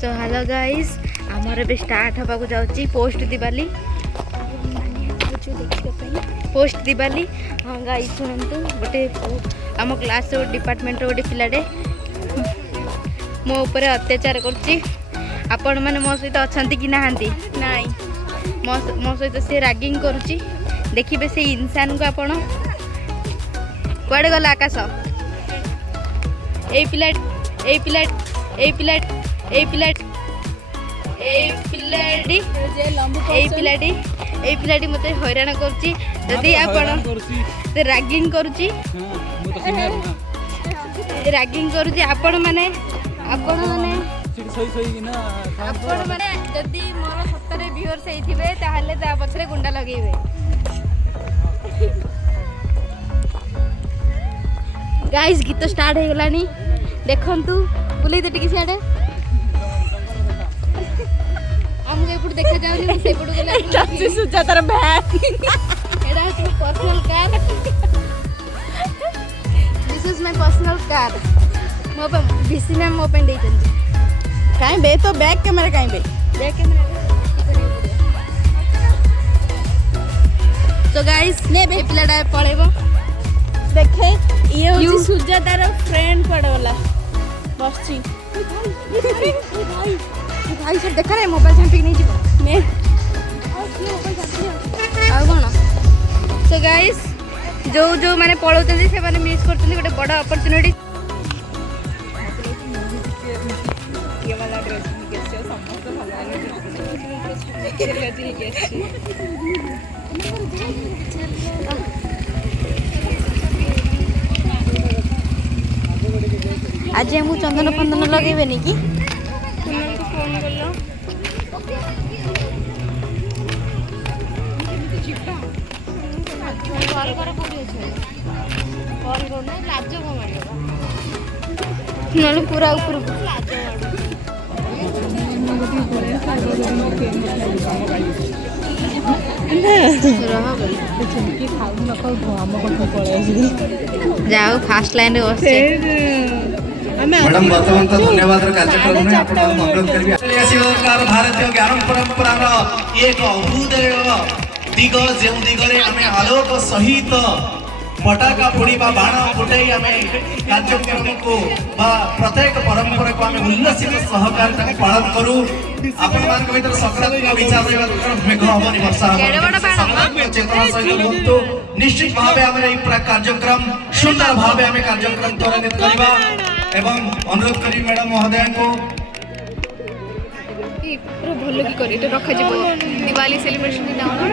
So hello guys आमर भी start होगा जाऊँगी पोस्ट दिवाली पोस्ट दिवाली। हाँ गाइस शुणु गोटे आम क्लास डिपार्टमेंट गोटे पिलाटे मो ऊपर अत्याचार करछि आपण मैंने मो सहित अच्छा कि नहांती नाई मो सहित सी रागिंग करुच्ची देखिए से इंसान को आपण कुआडे गला आकाश ए पिलाट ए पिलाट ए पिलाट ए पिलाट ए पिलाटी ए पिलाटी ए पिलाटी मते हैरान करुच्ची जदि आपण रागिंग करुच्ची रागिंग करुच्ची आपण माने जदि मोर सतरे व्यूअर्स होइथिबे ताहले ता पछरे गुंडा लगेइबे। गाइस गीत स्टार्ट हो गलानी देखंतु बुलेई दे टिके सियाडे हमके एपुट देखा जाउनी से एपुट गेला टाची सुजातार भैन एडा है personal car this is my personal car मो पे बीसी मैम मो पे देइतन काई बे तो बैक कैमरा काई बे बैक कैमरा तो गाइस ने बे पिलाडा पळेबो देखे ये होची सुजातार फ्रेंड पड़वाला बसची भाई से देखा रे मोबाइल छापिक नहीं जीव ने आ कोन सो गाइस जो जो माने पळौतली से माने मिस करतली गोटे बड़ अपॉर्चुनिटी ये वाला ड्रेस के से समस्त भला आज हम चंदन फंदन लगेबे नी की फोन करलो कॉल करे पूरी छै कॉल करो ना लाज को मारियो नले पूरा ऊपर लाज जाओ फास्ट लाइन रे बसे मैडम बर्तमान तो धन्यवाद कार्यक्रम में आप अनुरोध करी भारतीय ज्ञान परंपरा एक अभूदय दिग जो दिगरे आम आलोक सहित पटाका फोड़ा बाण फुटाई आम कार्यक्रम को प्रत्येक परंपरा को आम उल्लसित सहकारिता पालन करूँ आपण भर सकारात्मक विचार मेघ हबनी वर्षा सकारात्मक चेतना सहित बंतु निश्चित भाव कार्यक्रम सुंदर भाव आम कार्यक्रम त्वरान्वित करवा एवं अनुरोध करी मैडम महोदय को पूरा भलो की करे तो रखा जीवो दिवाली सेलिब्रेशन डाउन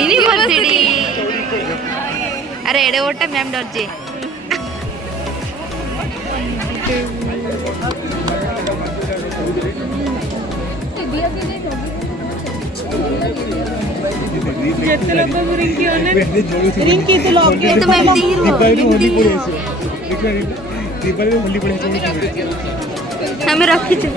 यूनिवर्सिटी अरे एडे ओटा मैम डर जे जेते लोग रिंकी ओने रिंकी तो लोग ये तो मैम दी दीपावली होली पड़े हमें रखी थे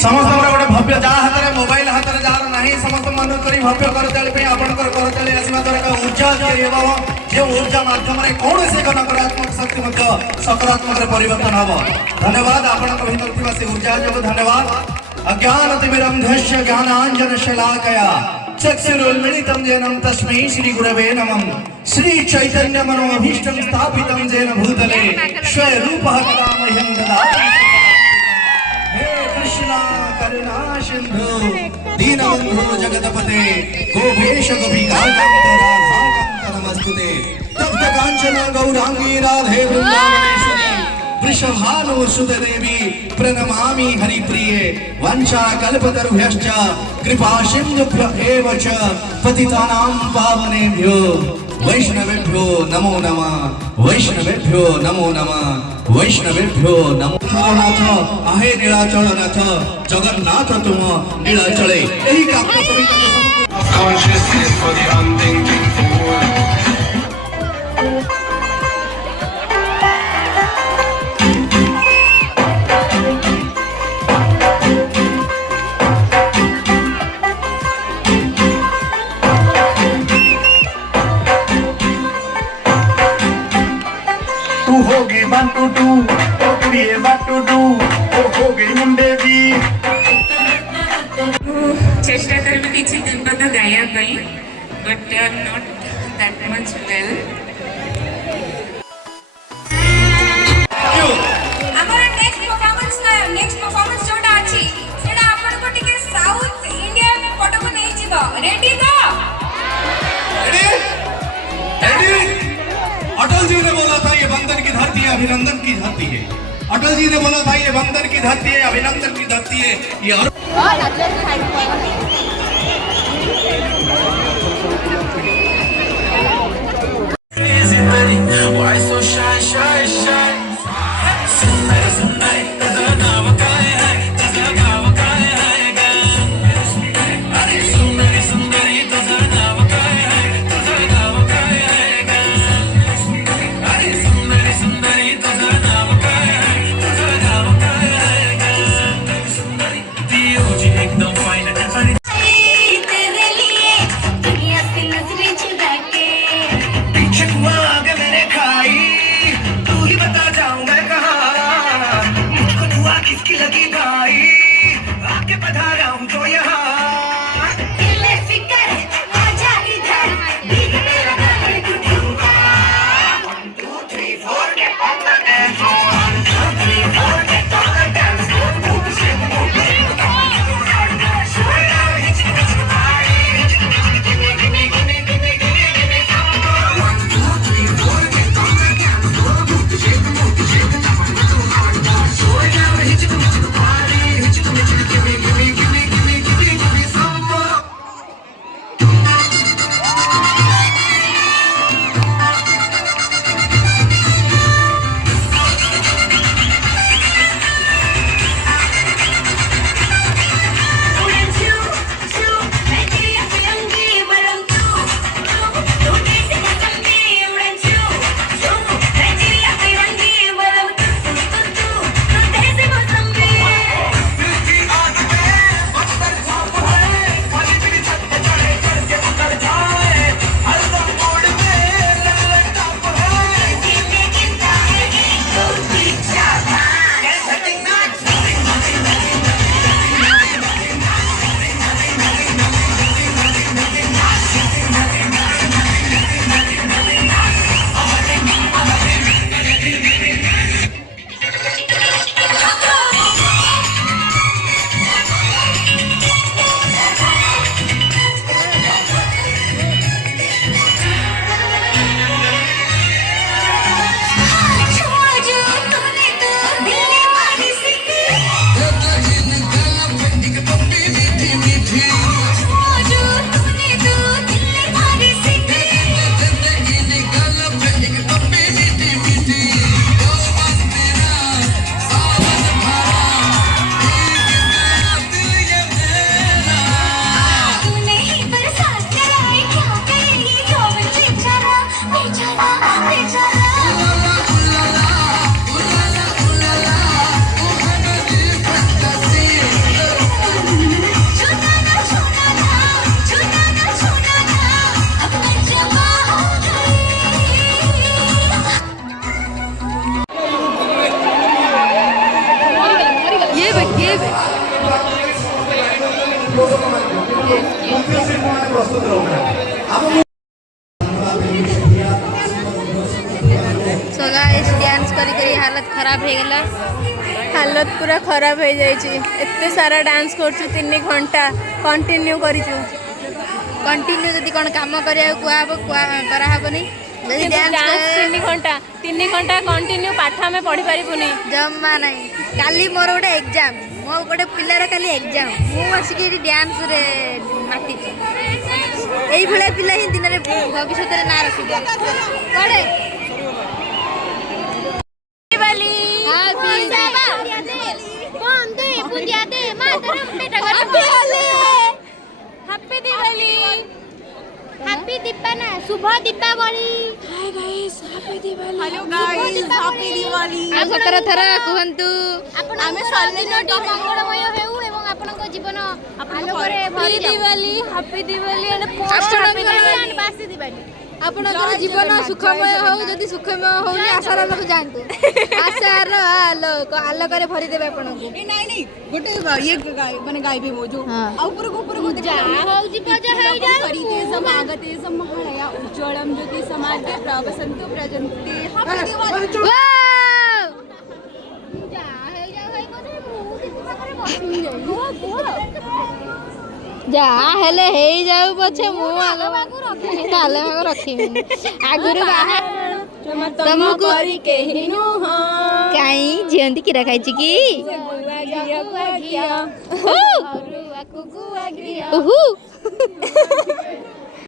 समस्त गोटे भव्य जा हाथ में मोबाइल हाथ में जार नहीं समस्त मन करी भव्य करताली पे आपनकर करताली आसमा द्वारा ऊर्जा एवं जे ऊर्जा माध्यम रे कौन से नकारात्मक शक्ति मध्य सकारात्मक रे परिवर्तन हबो। धन्यवाद आपनकर भीतर थिबा से ऊर्जा जो धन्यवाद अज्ञानतिमिरं धस्य ज्ञानांजन शलाकया चक्षुरुन्मीलितं येन तस्मै श्री गुरवे नमः श्री चैतन्य मनोभीष्टं स्थापितं येन भूतले स्वरूपः कदा मह्यं ददाति हे कृष्णा करुणा सिंधु दीनबंधु जगतपते गोपेश गोपिकान्त राधाकान्त नमस्तुते तप्त कांचन गौरांगी राधे वृंदावनेश्वरी वृषभानुसुत देवी प्रणमामि हरिप्रिये वंशा कल्पतरुभ्यश्च कृपा सिन्धुभ्य एव च पतितानां पावनेभ्यो वैष्णवेभ्यो नमो नमः वैष्णवेभ्यो नमो नमः वैष्णवेभ्यो नमो नाथ आहे नीलाचलनाथ जगन्नाथ तुम नीलाचले एही काव्य कविता consciousness for the unthinking fool. तू होगी 1 to 2 ओ कुड़िए 1 to 2 ओ हो गई मुंडे दी चेष्टा करबी किछि जनपद गाया पई but they are not that much well ଆମର ନେକ୍ସଟ ପରଫର୍ମାନ୍ସ ଯୋଉଟା ଅଛି ସେଟା ଆପଣଙ୍କୁ ଟିକେ ସାଉଥ ଇଣ୍ଡିଆ ପଟକୁ ନେଇଯିବ ରେଡି ତ अटल जी ने बोला था ये बंदर की धरती है अभिनंदन की धरती है अटल जी ने बोला था ये बंदर की धरती है अभिनंदन की धरती है ये Why so shy, shy, shy? Sunday, Sunday, तुझा नाव काय है, तुझा गाव काय है ग? अरे सुंदरी सुंदरी तुझा नाव काय है, तुझा गाव काय है ग? अरे सुंदरी सुंदरी तुझा नाव काय है, तुझा गाव काय है ग? सुंदरी ती होजी एकदम फाइन अरे तेरे लिए दुनिया से नजरें चुरा के पीछे हुआ आगे मेरे खाई तू ही बता जाऊं मैं कहाँ मुझको दुआ किसकी लगी भाई आके पधारा हूँ तो यहाँ दिले फिकर आजा इधर भीगने लगा है दुनिया 1 2 3 4 get on the dance floor 1 2 3 4 get on the dance floor move the shit move the shit show it out hit it with the party hit it give me some more 1 2 3 4 get on the dance floor move the shit tap on the hard show it out hit it with the party hit it give me some more उड़न छू छू मैं तेरी अकलंगी वरम तू तू कैसे कसम दे उड़न छू छू मैं तेरी अकलंगी वरम तू कैसे कसम दे छुआ जो तूने तो दिल मारी सिटी छुआ जो तूने तो दिल मारी सिटी तूने ही बरसात कराई क्या करेगी जोवन बेचारा बेचारा बेचारा छूना ना छूना ना छूना ना छूना ना अब मैं जमा हो गई ये बे सो गाइस डांस करी करी हालत खराब हो गला हालत पूरा खराब हो जाइए एते सारा डांस करछु 3 घंटा कंटिन्यू करिछु कंटिन्यू जदि कोन काम करिया कुआब करा हबनी जदि डांस 3 घंटा कंटिन्यू पाठ में पढ़ी पारिबुनी जम्मा नहीं काली मोर गोटे एग्जाम मो गोटे पिलार काली एग्जाम मु आसिक डांस रे माति एई भले पिला ही दिन रे भविष्य रे ना रखिबो कोडे दिवाली बंदे बुंदिया दे मातरम बेटा हैप्पी दिवाली हैप्पी दीपाना शुभ Deepavali hi guys happy Diwali hello guys happy Diwali आ सतर थरा कहंतु आमे सर्वदिनटी मंगलमय हेउ एवं आपनक जीवन आलोकरे भरि दिवाली हैप्पी दिवाली एंड आपनक बासी दिवाली ଆପଣଙ୍କର ଜୀବନ ସୁଖମୟ ହଉ ଯଦି ସୁଖମୟ ହଉନି ଆଶାର ଆଲୋକ ଯାଆନ୍ତୁ ଆଶାର ଆଲୋକରେ ଭରିଦେବେ ଆପଣଙ୍କୁ ନାଇଁ ନାଇଁ ଗୋଟେ ଇଏ ମାନେ ଗାଇବେ ମୋ ଯୋଉ ଉପରକୁ ଯାହା ହଉଛି ହରିତେ ସମାଗତେ ସମହାଳୟା ଉଜ୍ଜ୍ୱଳಂ ଜ୍ୟୋତି ସମାଜେ ପ୍ରବସନ୍ତୁ ପ୍ରଜନ୍ତେ ଯାହା ହେଲେ ହେଇଯାଉ ପଛେ ମୁଁ ତାଲ ଭାଗ ରଖିବିନି ଆଗରୁ ତମକୁ କେହି ନୁହଁ କାଇଁ ଝିଅନ୍ତି କିରା ଖାଇଛି କି ଉହୁ